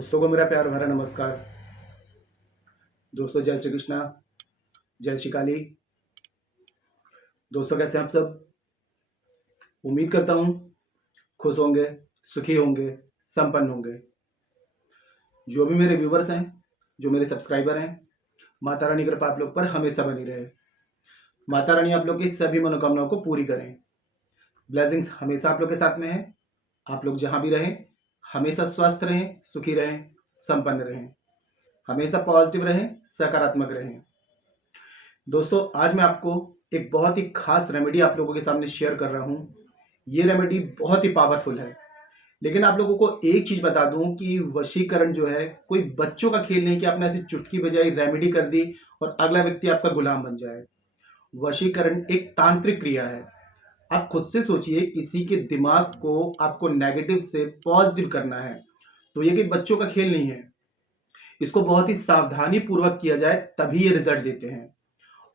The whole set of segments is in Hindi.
दोस्तों को मेरा प्यार भरा नमस्कार। दोस्तों, जय श्री कृष्णा, जय श्री काली। दोस्तों, कैसे हैं आप सब? उम्मीद करता हूँ खुश होंगे, सुखी होंगे, संपन्न होंगे। जो भी मेरे व्यूवर्स हैं, जो मेरे सब्सक्राइबर हैं, माता रानी की कृपा आप लोग पर हमेशा बनी रहे। माता रानी आप लोग की सभी मनोकामनाओं को पूरी करें। ब्लेसिंग्स हमेशा आप लोग के साथ में है। आप लोग जहाँ भी रहें हमेशा स्वस्थ रहें, सुखी रहें, संपन्न रहें, हमेशा पॉजिटिव रहें, सकारात्मक रहें। दोस्तों, आज मैं आपको एक बहुत ही खास रेमेडी आप लोगों के सामने शेयर कर रहा हूँ। ये रेमेडी बहुत ही पावरफुल है। लेकिन आप लोगों को एक चीज बता दूं कि वशीकरण जो है कोई बच्चों का खेल नहीं कि आपने ऐसी चुटकी बजाई रेमेडी कर दी और अगला व्यक्ति आपका गुलाम बन जाए। वशीकरण एक तांत्रिक क्रिया है। आप खुद से सोचिए, किसी के दिमाग को आपको नेगेटिव से पॉजिटिव करना है तो ये कि बच्चों का खेल नहीं है। इसको बहुत ही सावधानी पूर्वक किया जाए तभी ये रिजल्ट देते हैं।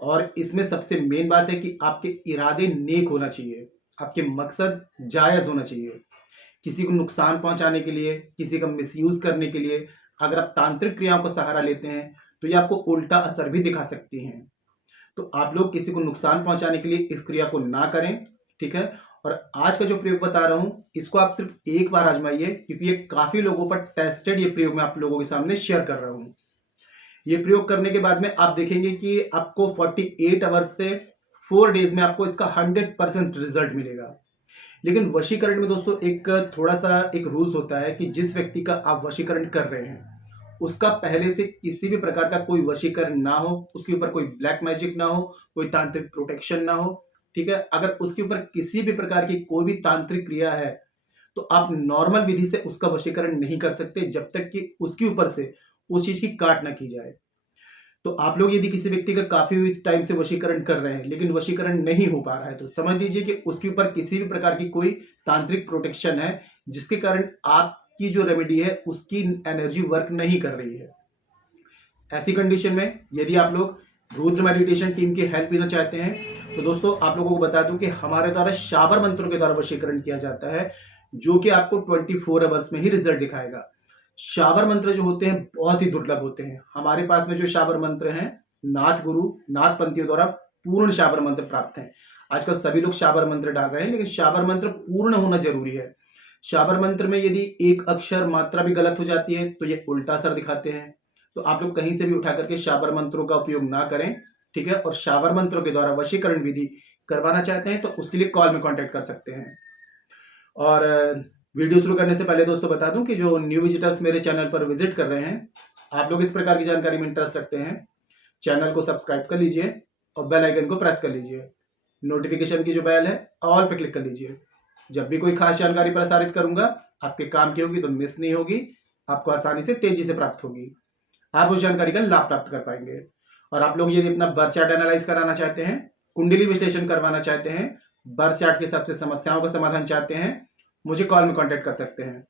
और इसमें सबसे मेन बात है कि आपके इरादे नेक होना चाहिए, आपके मकसद जायज होना चाहिए। किसी को नुकसान पहुंचाने के लिए, किसी का मिसयूज करने के लिए अगर आप तांत्रिक क्रियाओं का सहारा लेते हैं तो ये आपको उल्टा असर भी दिखा सकती हैं। तो आप लोग किसी को नुकसान पहुंचाने के लिए इस क्रिया को ना करें, ठीक है। और आज का जो प्रयोग बता रहा हूं इसको आप सिर्फ एक बार आजमाइए, क्योंकि ये काफी लोगों पर टेस्टेड ये प्रयोग मैं आप लोगों के सामने शेयर कर रहा हूं। ये प्रयोग करने के बाद में आप देखेंगे कि आपको 48 आवर्स से 4 डेज में आपको इसका 100% रिजल्ट मिलेगा। लेकिन वशीकरण में दोस्तों एक थोड़ा सा एक रूल्स होता है कि जिस व्यक्ति का आप वशीकरण कर रहे हैं उसका पहले से किसी भी प्रकार का कोई वशीकरण ना हो, उसके ऊपर कोई ब्लैक मैजिक ना हो, कोई तांत्रिक प्रोटेक्शन ना हो, ठीक है। अगर उसके ऊपर किसी भी प्रकार की कोई भी तांत्रिक क्रिया है तो आप नॉर्मल विधि से उसका वशीकरण नहीं कर सकते जब तक कि उसके ऊपर से उस चीज की काट ना की जाए। तो आप लोग यदि किसी व्यक्ति का काफी टाइम से वशीकरण कर रहे हैं लेकिन वशीकरण नहीं हो पा रहा है तो समझ लीजिए कि उसके ऊपर किसी भी प्रकार की कोई तांत्रिक प्रोटेक्शन है, जिसके कारण आपकी जो रेमेडी है उसकी एनर्जी वर्क नहीं कर रही है। ऐसी कंडीशन में यदि आप लोग रुद्र मेडिटेशन टीम की हेल्प लेना चाहते हैं तो दोस्तों आप लोगों को बता दूं कि हमारे द्वारा शाबर मंत्रों के द्वारा वशीकरण किया जाता है, जो कि आपको 24 आवर्स में ही रिजल्ट दिखाएगा। शाबर मंत्र जो होते हैं बहुत ही दुर्लभ होते हैं। हमारे पास में जो शाबर मंत्र हैं नाथ गुरु, नाथ पंथियों द्वारा पूर्ण शाबर मंत्र प्राप्त हैं। आजकल सभी लोग शाबर मंत्र डाल रहे हैं, लेकिन शाबर मंत्र पूर्ण होना जरूरी है। शाबर मंत्र में यदि एक अक्षर मात्रा भी गलत हो जाती है तो ये उल्टा असर दिखाते हैं। तो आप लोग कहीं से भी उठा करके शाबर मंत्रों का उपयोग ना करें, ठीक है। और शाबर मंत्रों के द्वारा वशीकरण विधि करवाना चाहते हैं तो उसके लिए कॉल में कांटेक्ट कर सकते हैं। और वीडियो शुरू करने से पहले दोस्तों बता दूं कि जो न्यू विजिटर्स मेरे चैनल पर विजिट कर रहे हैं, आप लोग इस प्रकार की जानकारी में इंटरेस्ट रखते हैं, चैनल को सब्सक्राइब कर लीजिए और बेल आइकन को प्रेस कर लीजिए। नोटिफिकेशन की जो बेल है ऑल पे क्लिक कर लीजिए। जब भी कोई खास जानकारी प्रसारित करूंगा आपके काम की होगी तो मिस नहीं होगी, आपको आसानी से तेजी से प्राप्त होगी, आप उस जानकारी का लाभ प्राप्त कर पाएंगे। और आप लोग यदि अपना बर्थ चार्ट एनालाइज कराना चाहते हैं, कुंडली विश्लेषण करवाना चाहते हैं, बर्थ चार्ट के हिसाब से समस्याओं का समाधान चाहते हैं, मुझे कॉल में कांटेक्ट कर सकते हैं।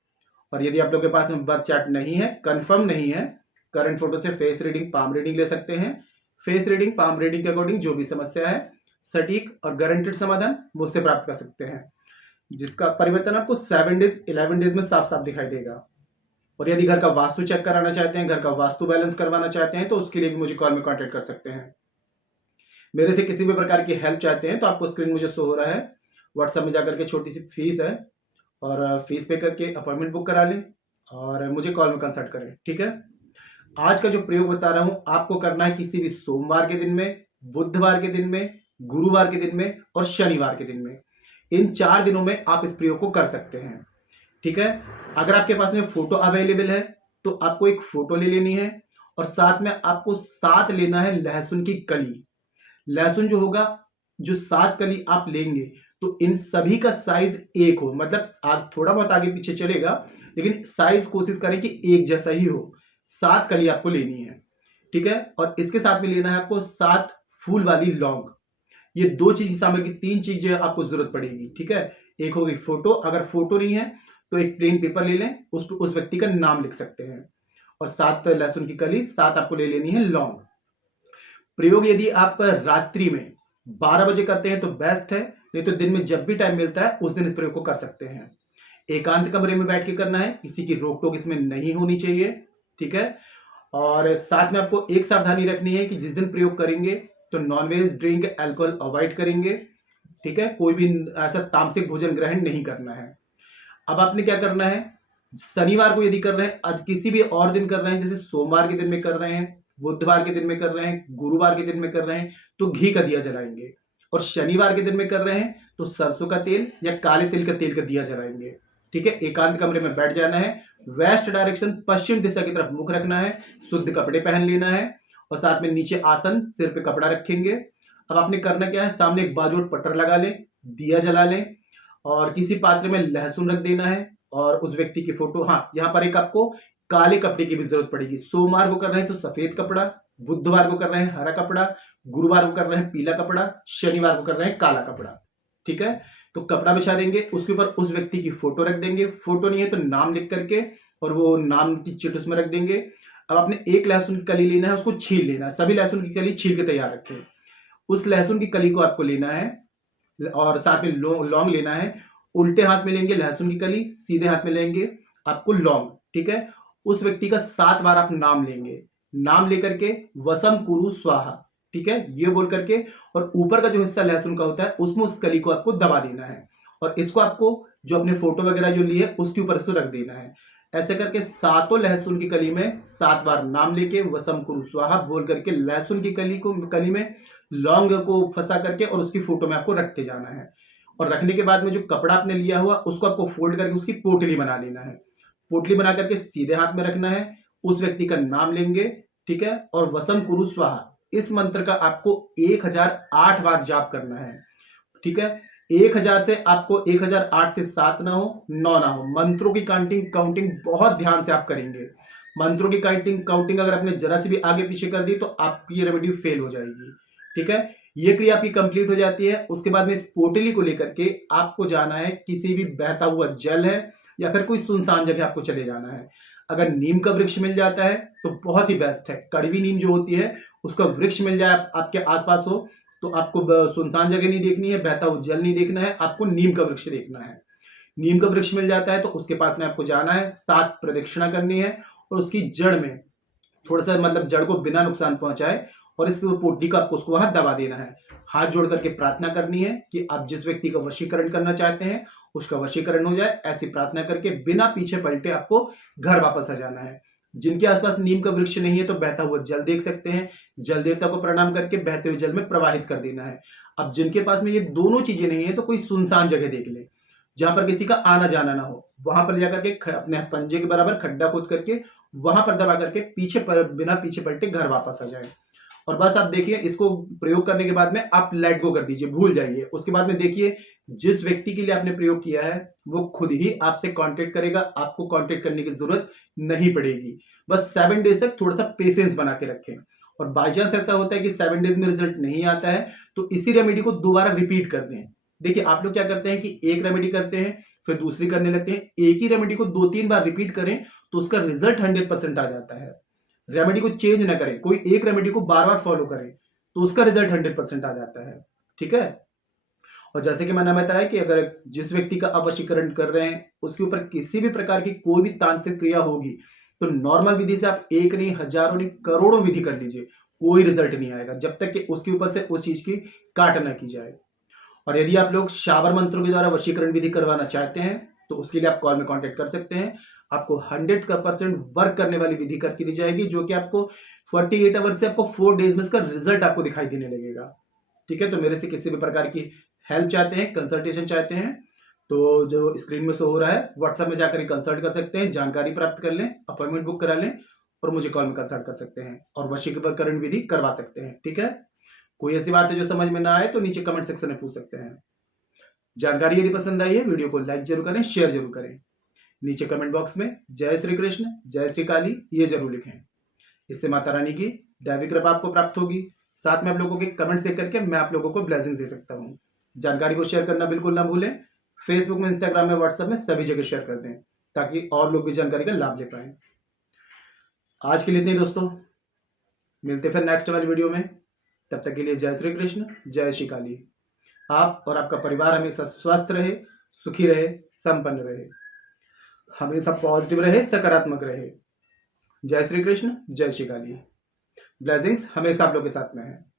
और यदि आप लोग के पास में बर्थ चार्ट नहीं है, कंफर्म नहीं है, करंट फोटो से फेस रीडिंग, पाम रीडिंग ले सकते हैं। फेस रीडिंग, पाम रीडिंग के अकॉर्डिंग जो भी समस्या है सटीक और गारंटेड समाधान मुझसे प्राप्त कर सकते हैं, जिसका परिवर्तन आपको 7 डेज 11 डेज में साफ साफ दिखाई देगा। और यदि घर का वास्तु चेक कराना चाहते हैं, घर का वास्तु बैलेंस करवाना चाहते हैं तो उसके लिए भी मुझे कॉल में कांटेक्ट कर सकते हैं। मेरे से किसी भी प्रकार की हेल्प चाहते हैं तो आपको स्क्रीन मुझे शो हो रहा है, व्हाट्सएप में जाकर के छोटी सी फीस है और फीस पे करके अपॉइंटमेंट बुक करा लें और मुझे कॉल में कंसल्ट करें, ठीक है। आज का जो प्रयोग बता रहा हूं आपको करना है किसी भी सोमवार के दिन में, बुधवार के दिन में, गुरुवार के दिन में और शनिवार के दिन में। इन 4 दिनों में आप इस प्रयोग को कर सकते हैं, ठीक है। अगर आपके पास में फोटो अवेलेबल है तो आपको एक फोटो ले लेनी है और साथ में आपको साथ लेना है लहसुन की कली। लहसुन जो होगा, जो 7 कली आप लेंगे तो इन सभी का साइज एक हो, मतलब आप थोड़ा बहुत आगे पीछे चलेगा लेकिन साइज कोशिश करें कि एक जैसा ही हो। 7 कली आपको लेनी है, ठीक है। और इसके साथ में लेना है आपको 7 फूल वाली लौंग। ये 2 चीज की सामग्री, 3 चीजें आपको जरूरत पड़ेगी, ठीक है। एक होगी फोटो, अगर फोटो नहीं है तो एक प्लेन पेपर ले लें, उस व्यक्ति का नाम लिख सकते हैं। और 7 लहसुन की कली, 7 आपको ले लेनी है लौंग। प्रयोग यदि आप रात्रि में 12 बजे करते हैं तो बेस्ट है, नहीं तो दिन में जब भी टाइम मिलता है उस दिन इस प्रयोग को कर सकते हैं। एकांत कमरे में बैठ के करना है, किसी की रोक टोक इसमें नहीं होनी चाहिए, ठीक है। और साथ में आपको एक सावधानी रखनी है कि जिस दिन प्रयोग करेंगे तो नॉनवेज ड्रिंक अल्कोहल अवॉइड करेंगे, ठीक है। कोई भी ऐसा तामसिक भोजन ग्रहण नहीं करना है। अब आपने क्या करना है, शनिवार को यदि कर रहे हैं, किसी भी और दिन कर रहे हैं, जैसे सोमवार के दिन में कर रहे हैं, बुधवार के दिन में कर रहे हैं, गुरुवार के दिन में कर रहे हैं, तो घी का दिया जलाएंगे। और शनिवार के दिन में कर रहे हैं तो सरसों का तेल या काले तिल का तेल का दिया जलाएंगे, ठीक है। एकांत कमरे में बैठ जाना है, वेस्ट डायरेक्शन पश्चिम दिशा की तरफ मुख रखना है, शुद्ध कपड़े पहन लेना है और साथ में नीचे आसन, सिर पे कपड़ा रखेंगे। अब आपने करना क्या है, सामने एक बाजूट पट्टर लगा लें, दिया जला लें और किसी पात्र में लहसुन रख देना है और उस व्यक्ति की फोटो, हाँ यहाँ पर एक आपको काले कपड़े की भी जरूरत पड़ेगी। सोमवार को कर रहे हैं तो सफेद कपड़ा, बुधवार को कर रहे हैं हरा कपड़ा, गुरुवार को कर रहे हैं पीला कपड़ा, शनिवार को कर रहे हैं काला कपड़ा, ठीक है। तो कपड़ा बिछा देंगे, उसके ऊपर उस व्यक्ति की फोटो रख देंगे, फोटो नहीं है तो नाम लिख करके और वो नाम की चिट उसमें रख देंगे। अब आपने एक लहसुन की कली लेना है, उसको छील लेना है, सभी लहसुन की कली छील के तैयार रखें। उस लहसुन की कली को आपको लेना है और साथ में लौंग लेना है। उल्टे हाथ में लेंगे लहसुन की कली, सीधे हाथ में लेंगे आपको लौंग, ठीक है। उस व्यक्ति का 7 बार आप नाम लेंगे, नाम लेकर के वसम कुरु स्वाहा, ठीक है, ये बोल करके और ऊपर का जो हिस्सा लहसुन का होता है उसमें उस कली को आपको दबा देना है और इसको आपको जो अपने फोटो वगैरह जो ली है उसके ऊपर इसको रख देना है। ऐसे करके सातों लहसुन की कली में 7 बार नाम लेके वसम कुरु स्वाहा बोल करके लहसुन की कली में लौंग को फंसा करके और उसकी फोटो में आपको रखते जाना है। और रखने के बाद में जो कपड़ा आपने लिया हुआ उसको आपको फोल्ड करके उसकी पोटली बना लेना है। पोटली बना करके सीधे हाथ में रखना है, उस व्यक्ति का नाम लेंगे, ठीक है, और वसम कुरु स्वाहा इस मंत्र का आपको 1008 बार जाप करना है, ठीक है। 1000 से आपको 1008 से 7 ना हो, 9 ना हो। मंत्रों की काउंटिंग बहुत ध्यान से आप करेंगे। मंत्रों की काउंटिंग अगर आपने जरा सी भी आगे पीछे कर दी तो आपकी रेमेडी फेल हो जाएगी, ठीक है। ये क्रिया आपकी कंप्लीट हो जाती है। उसके बाद में इस पोटली को लेकर के आपको जाना है, किसी भी बहता हुआ जल है या फिर कोई सुनसान जगह आपको चले जाना है। अगर नीम का वृक्ष मिल जाता है तो बहुत ही बेस्ट है। कड़वी नीम जो होती है उसका वृक्ष मिल जाए आपके आसपास हो तो आपको सुनसान जगह नहीं देखनी है, बहता हुआ जल नहीं देखना है, आपको नीम का वृक्ष देखना है। नीम का वृक्ष मिल जाता है तो उसके पास में आपको जाना है, 7 प्रदक्षिणा करनी है और उसकी जड़ में थोड़ा सा मतलब जड़ को बिना नुकसान पहुंचाए और इस पोटली को आपको उसको वहां दबा देना है। हाथ जोड़ करके प्रार्थना करनी है कि आप जिस व्यक्ति का वशीकरण करना चाहते हैं उसका वशीकरण हो जाए। ऐसी प्रार्थना करके बिना पीछे पलटे आपको घर वापस आ जाना है। जिनके आसपास नीम का वृक्ष नहीं है तो बहता हुआ जल देख सकते हैं, जल देवता को प्रणाम करके बहते हुए जल में प्रवाहित कर देना है। अब जिनके पास में ये दोनों चीजें नहीं है तो कोई सुनसान जगह देख ले जहां पर किसी का आना जाना ना हो, वहां पर जाकर के अपने पंजे के बराबर खड्डा खोद करके वहां पर दबा करके बिना पीछे पलटे घर वापस आ जाए। और बस आप देखिए इसको प्रयोग करने के बाद में आप लेट गो कर दीजिए, भूल जाइए। उसके बाद में देखिए जिस व्यक्ति के लिए आपने प्रयोग किया है वो खुद ही आपसे कांटेक्ट करेगा, आपको कांटेक्ट करने की जरूरत नहीं पड़ेगी। बस 7 डेज तक थोड़ा सा पेशेंस बना के रखें। और बाई चांस ऐसा होता है कि 7 डेज में रिजल्ट नहीं आता है तो इसी रेमेडी को दोबारा रिपीट कर दें। देखिए आप लोग क्या करते हैं कि एक रेमेडी करते हैं फिर दूसरी करने लगते हैं, एक ही रेमेडी को 2-3 बार रिपीट करें तो उसका रिजल्ट 100% आ जाता है। रेमेडी को चेंज ना करें, कोई एक रेमेडी को बार बार फॉलो करें तो उसका रिजल्ट 100% आ जाता है, ठीक है। और जैसे कि मैंने बताया कि अगर जिस व्यक्ति का आप वशीकरण कर रहे हैं उसके ऊपर किसी भी प्रकार की कोई भी तांत्रिक क्रिया होगी तो नॉर्मल विधि से आप एक नहीं, हजारों नहीं, करोड़ों विधि कर लीजिए, कोई रिजल्ट नहीं आएगा जब तक कि उसके ऊपर से उस चीज की काट ना की जाए। और यदि आप लोग शाबर मंत्रों के द्वारा वशीकरण विधि करवाना चाहते हैं तो उसके लिए आप कॉल में कांटेक्ट कर सकते हैं। आपको 100% वर्क करने वाली विधि करके दी जाएगी जो कि आपको 48 आवर से आपको 4 डेज में इसका रिजल्ट आपको दिखाई देने लगेगा, ठीक है। तो मेरे से किसी भी प्रकार की हेल्प चाहते हैं, कंसल्टेशन चाहते हैं तो जो स्क्रीन में शो हो रहा है व्हाट्सएप में जाकर कंसल्ट कर सकते हैं, जानकारी प्राप्त कर लें, अपॉइंटमेंट बुक करा लें और मुझे कॉल में कंसल्ट कर सकते हैं और वशीकरण विधि करवा सकते हैं, ठीक है। कोई ऐसी बात है जो समझ में ना आए तो नीचे कमेंट सेक्शन में पूछ सकते हैं। जानकारी यदि पसंद आई है वीडियो को लाइक जरूर करें, शेयर जरूर करें। नीचे कमेंट बॉक्स में जय श्री कृष्ण, जय श्री काली ये जरूर लिखें। इससे माता रानी की दैवी कृपा आपको प्राप्त होगी। साथ में आप लोगों के कमेंट्स देख करके मैं आप लोगों को ब्लेसिंग दे सकता हूँ। जानकारी को शेयर करना बिल्कुल ना भूलें। फेसबुक में, इंस्टाग्राम में, व्हाट्सएप में सभी जगह शेयर कर दें ताकि और लोग भी जानकारी का लाभ ले पाए। आज के लिए इतने दोस्तों, मिलते फिर नेक्स्ट वाली वीडियो में। तब तक के लिए जय श्री कृष्ण, जय श्री काली। आप और आपका परिवार हमेशा स्वस्थ रहे, सुखी रहे, संपन्न रहे। हमेशा पॉजिटिव रहे, सकारात्मक रहे। जय श्री कृष्ण, जय श्री काली। ब्लेसिंग्स हमेशा आप लोग के साथ में है।